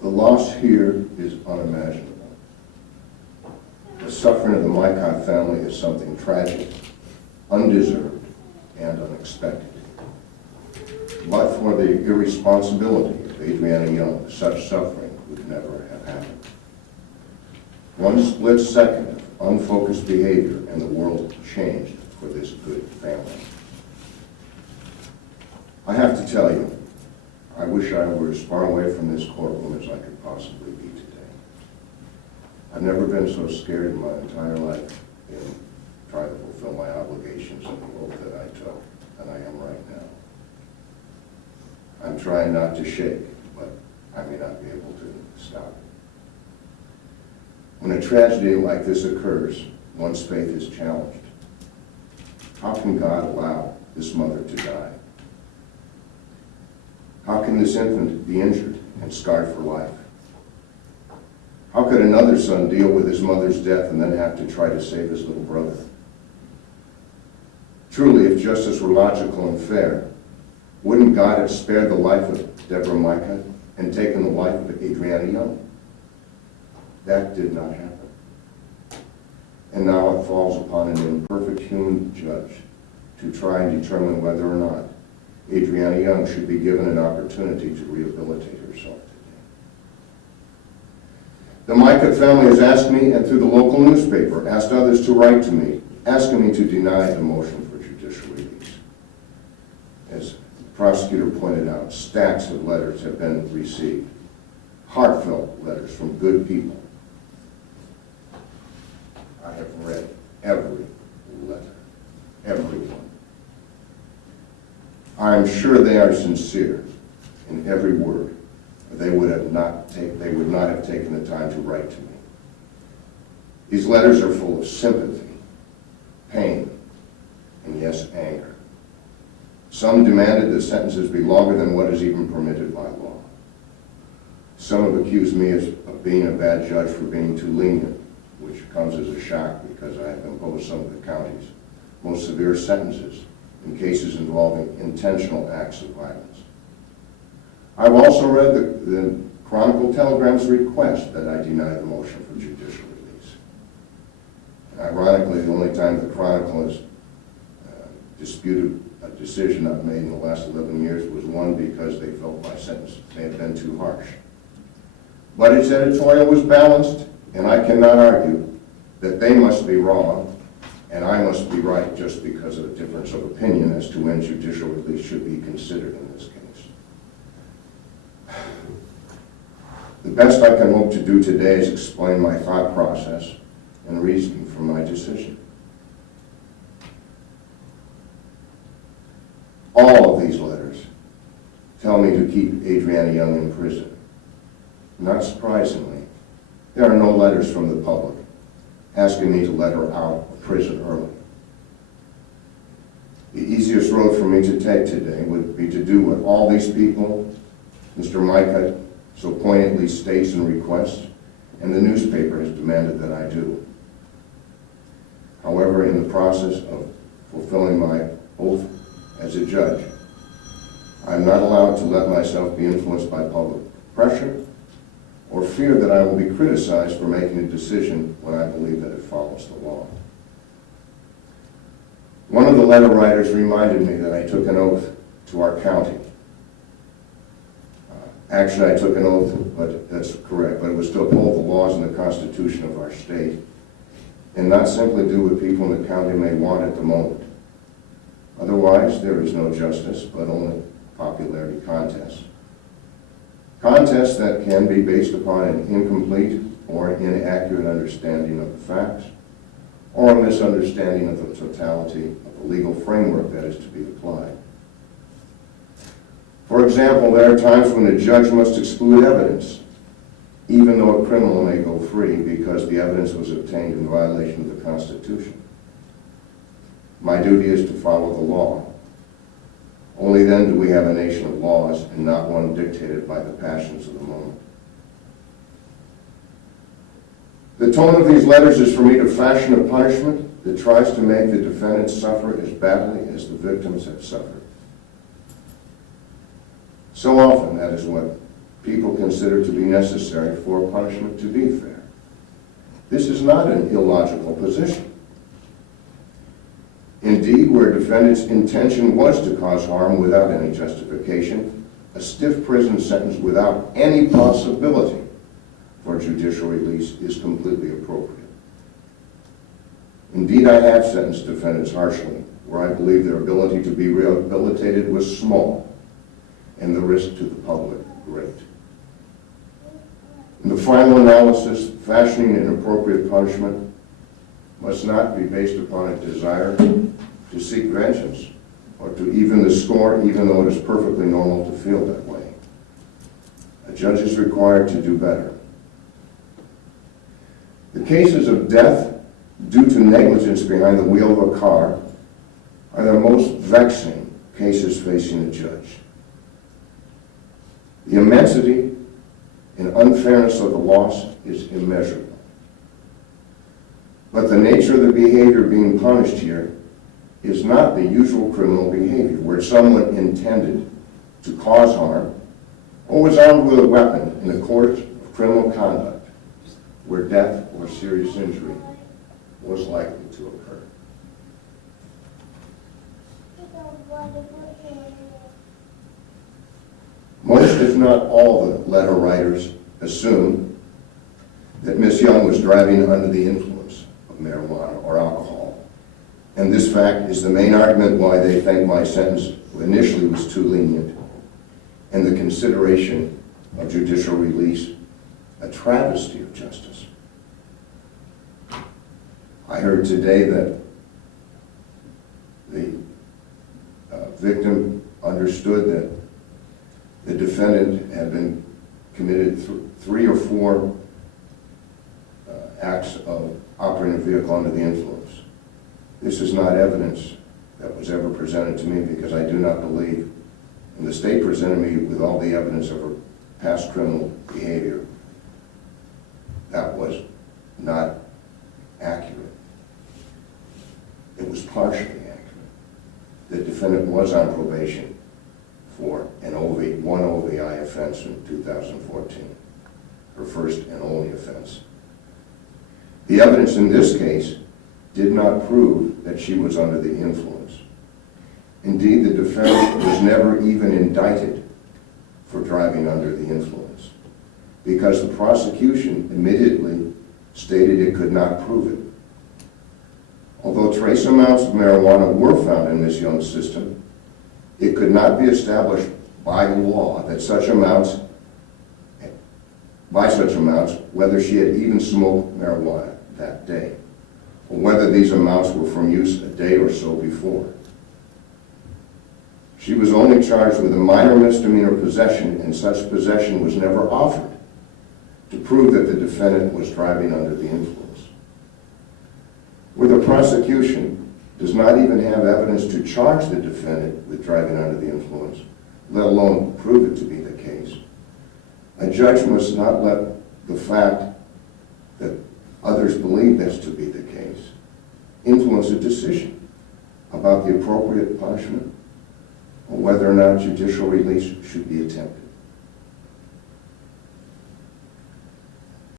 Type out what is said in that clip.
The loss here is unimaginable. The suffering of the Micah family is something tragic, undeserved, and unexpected. But for the irresponsibility of Adrianna Young, such suffering would never have happened. One split second of unfocused behavior and the world changed for this good family. I have to tell you, I wish I were as far away from this courtroom as I could possibly be today. I've never been so scared in my entire life in trying to fulfill my obligations and the oath that I took than I am right now. I'm trying not to shake, but I may not be able to stop it. When a tragedy like this occurs, one's faith is challenged. How can God allow this mother to die? How can this infant be injured and scarred for life? How could another son deal with his mother's death and then have to try to save his little brother? Truly, if justice were logical and fair, wouldn't God have spared the life of Deborah Micah and taken the life of Adrianna Young? That did not happen. And now it falls upon an imperfect human judge to try and determine whether or not Adrianna Young should be given an opportunity to rehabilitate herself today. The Micah family has asked me, and through the local newspaper, asked others to write to me, asking me to deny the motion for judicial release. As the prosecutor pointed out, stacks of letters have been received, heartfelt letters from good people. I have read every letter, every one. I am sure they are sincere in every word. They would not have taken the time to write to me. These letters are full of sympathy, pain, and yes, anger. Some demanded the sentences be longer than what is even permitted by law. Some have accused me of being a bad judge for being too lenient, which comes as a shock because I have imposed some of the county's most severe sentences in cases involving intentional acts of violence. I've also read the Chronicle Telegram's request that I deny the motion for judicial release. Ironically, the only time the Chronicle has disputed a decision I've made in the last 11 years was one because they felt my sentence may have been too harsh. But its editorial was balanced, and I cannot argue that they must be wrong and I must be right just because of a difference of opinion as to when judicial release should be considered in this case. The best I can hope to do today is explain my thought process and reasoning for my decision. All of these letters tell me to keep Adrianna Young in prison. Not surprisingly, there are no letters from the public asking me to let her out of prison early. The easiest road for me to take today would be to do what all these people, Mr. Micah so poignantly states and requests, and the newspaper has demanded that I do. However, in the process of fulfilling my oath as a judge, I'm not allowed to let myself be influenced by public pressure or fear that I will be criticized for making a decision when I believe that it follows the law. One of the letter writers reminded me that I took an oath to our county. Actually, I took an oath, but that's correct, but it was to uphold the laws and the Constitution of our state and not simply do what people in the county may want at the moment. Otherwise, there is no justice, but only popularity contests. Contests that can be based upon an incomplete or inaccurate understanding of the facts or a misunderstanding of the totality of the legal framework that is to be applied. For example, there are times when a judge must exclude evidence, even though a criminal may go free because the evidence was obtained in violation of the Constitution. My duty is to follow the law. Only then do we have a nation of laws and not one dictated by the passions of the moment. The tone of these letters is for me to fashion a punishment that tries to make the defendants suffer as badly as the victims have suffered. So often that is what people consider to be necessary for a punishment to be fair. This is not an illogical position. Indeed, where defendant's intention was to cause harm without any justification, a stiff prison sentence without any possibility for judicial release is completely appropriate. Indeed, I have sentenced defendants harshly where I believe their ability to be rehabilitated was small and the risk to the public great. In the final analysis, fashioning an appropriate punishment must not be based upon a desire to seek vengeance or to even the score, even though it is perfectly normal to feel that way. A judge is required to do better. The cases of death due to negligence behind the wheel of a car are the most vexing cases facing a judge. The immensity and unfairness of the loss is immeasurable. But the nature of the behavior being punished here is not the usual criminal behavior, where someone intended to cause harm or was armed with a weapon in a court of criminal conduct, where death or serious injury was likely to occur. Most, if not all, the letter writers assume that Ms. Young was driving under the influence of marijuana or alcohol. And this fact is the main argument why they think my sentence initially was too lenient, and the consideration of judicial release a travesty of justice. I heard today that the victim understood that the defendant had been committed 3 or 4 acts of operating a vehicle under the influence. This is not evidence that was ever presented to me, because I do not believe, and the state presented me with all the evidence of her past criminal behavior. That was not accurate. It was partially accurate. The defendant was on probation for one OVI offense in 2014, her first and only offense. The evidence in this case did not prove that she was under the influence. Indeed, the defendant was never even indicted for driving under the influence, because the prosecution immediately stated it could not prove it. Although trace amounts of marijuana were found in Ms. Young's system, it could not be established by law that by such amounts, whether she had even smoked marijuana that day, or whether these amounts were from use a day or so before. She was only charged with a minor misdemeanor possession, and such possession was never offered to prove that the defendant was driving under the influence. Where the prosecution does not even have evidence to charge the defendant with driving under the influence, let alone prove it to be the case, a judge must not let the fact that others believe this to be the case influence a decision about the appropriate punishment or whether or not judicial release should be attempted.